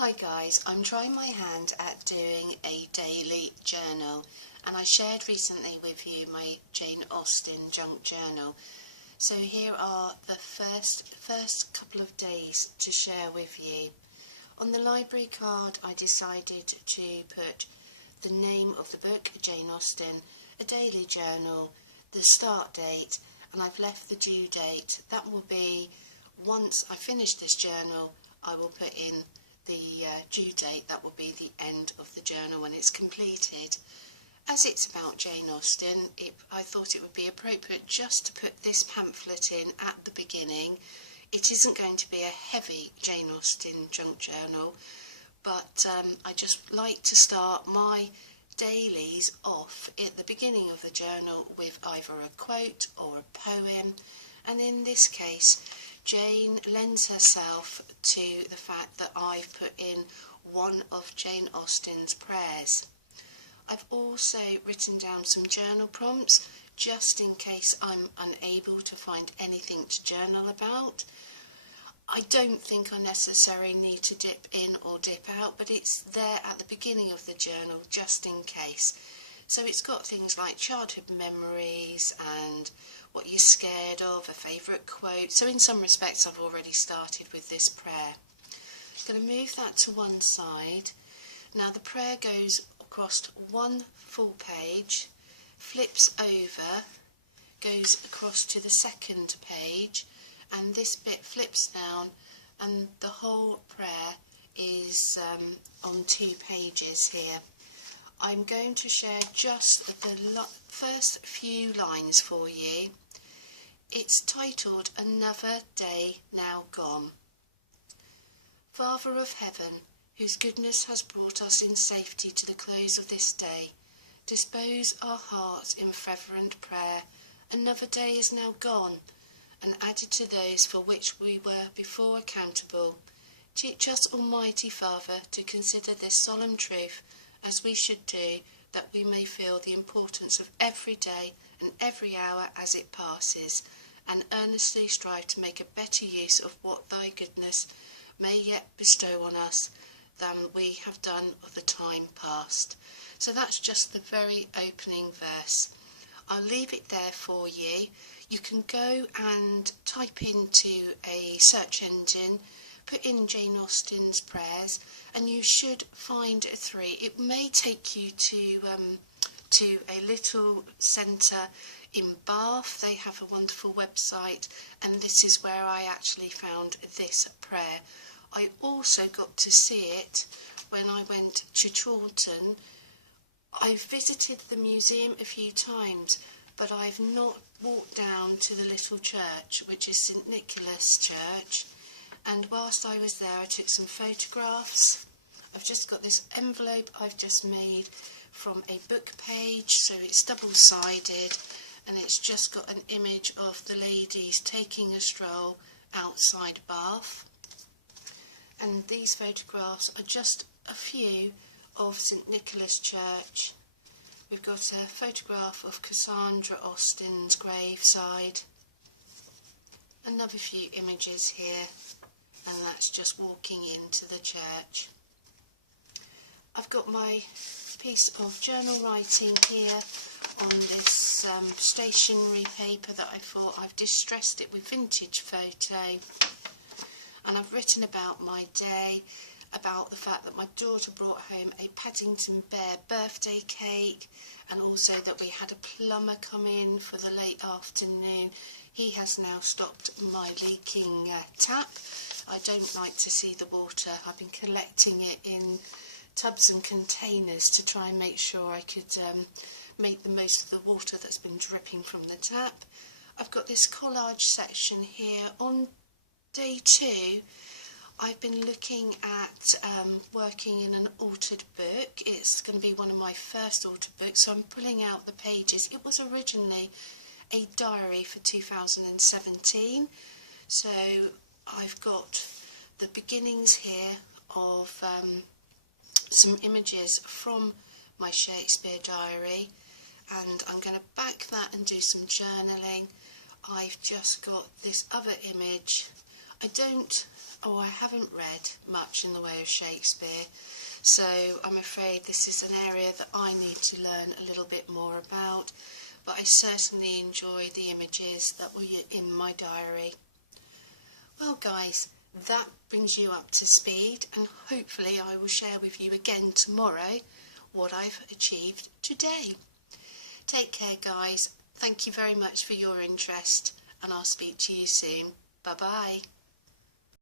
Hi guys, I'm trying my hand at doing a daily journal, and I shared recently with you my Jane Austen junk journal. So here are the first couple of days to share with you. On the library card I decided to put the name of the book, Jane Austen, a daily journal, the start date, and I've left the due date. That will be, once I finish this journal, I will put in the due date. That will be the end of the journal when it's completed. As it's about Jane Austen, I thought it would be appropriate just to put this pamphlet in at the beginning. It isn't going to be a heavy Jane Austen junk journal, but I just like to start my dailies off at the beginning of the journal with either a quote or a poem, and in this case Jane lends herself to the fact that I've put in one of Jane Austen's prayers. I've also written down some journal prompts just in case I'm unable to find anything to journal about. I don't think I necessarily need to dip in or dip out, but it's there at the beginning of the journal just in case. So it's got things like childhood memories and what you're scared of, a favourite quote. So in some respects I've already started with this prayer. I'm going to move that to one side. Now the prayer goes across one full page, flips over, goes across to the second page, and this bit flips down, and the whole prayer is on 2 pages here. I'm going to share just the first few lines for you. It's titled Another Day Now Gone. Father of Heaven, whose goodness has brought us in safety to the close of this day, dispose our hearts in fervent prayer. Another day is now gone, and added to those for which we were before accountable. Teach us, Almighty Father, to consider this solemn truth as we should do, that we may feel the importance of every day and every hour as it passes, and earnestly strive to make a better use of what thy goodness may yet bestow on us than we have done of the time past. So that's just the very opening verse. I'll leave it there for you. You can go and type into a search engine, put in Jane Austen's prayers, and you should find 3. It may take you to a little centre in Bath. They have a wonderful website, and this is where I actually found this prayer. I also got to see it when I went to Chawton. I've visited the museum a few times, but I've not walked down to the little church, which is St Nicholas Church, and whilst I was there I took some photographs. I've just got this envelope I've just made from a book page, so it's double-sided, and it's just got an image of the ladies taking a stroll outside Bath. And these photographs are just a few of St Nicholas Church. We've got a photograph of Cassandra Austen's graveside, another few images here, and that's just walking into the church. I've got my piece of journal writing here on this stationery paper that I thought I've distressed it with vintage photo, and I've written about my day, about the fact that my daughter brought home a Paddington Bear birthday cake, and also that we had a plumber come in for the late afternoon. He has now stopped my leaking tap. I don't like to see the water. I've been collecting it in tubs and containers to try and make sure I could make the most of the water that's been dripping from the tap. I've got this collage section here. On day 2 I've been looking at working in an altered book. It's going to be one of my first altered books, so I'm pulling out the pages. It was originally a diary for 2017, so I've got the beginnings here of some images from my Shakespeare diary, and I'm going to back that and do some journaling. I've just got this other image I haven't read much in the way of Shakespeare, so I'm afraid this is an area that I need to learn a little bit more about, but I certainly enjoy the images that were in my diary. Well guys, that brings you up to speed, and hopefully I will share with you again tomorrow what I've achieved today. Take care guys, thank you very much for your interest, and I'll speak to you soon. Bye bye.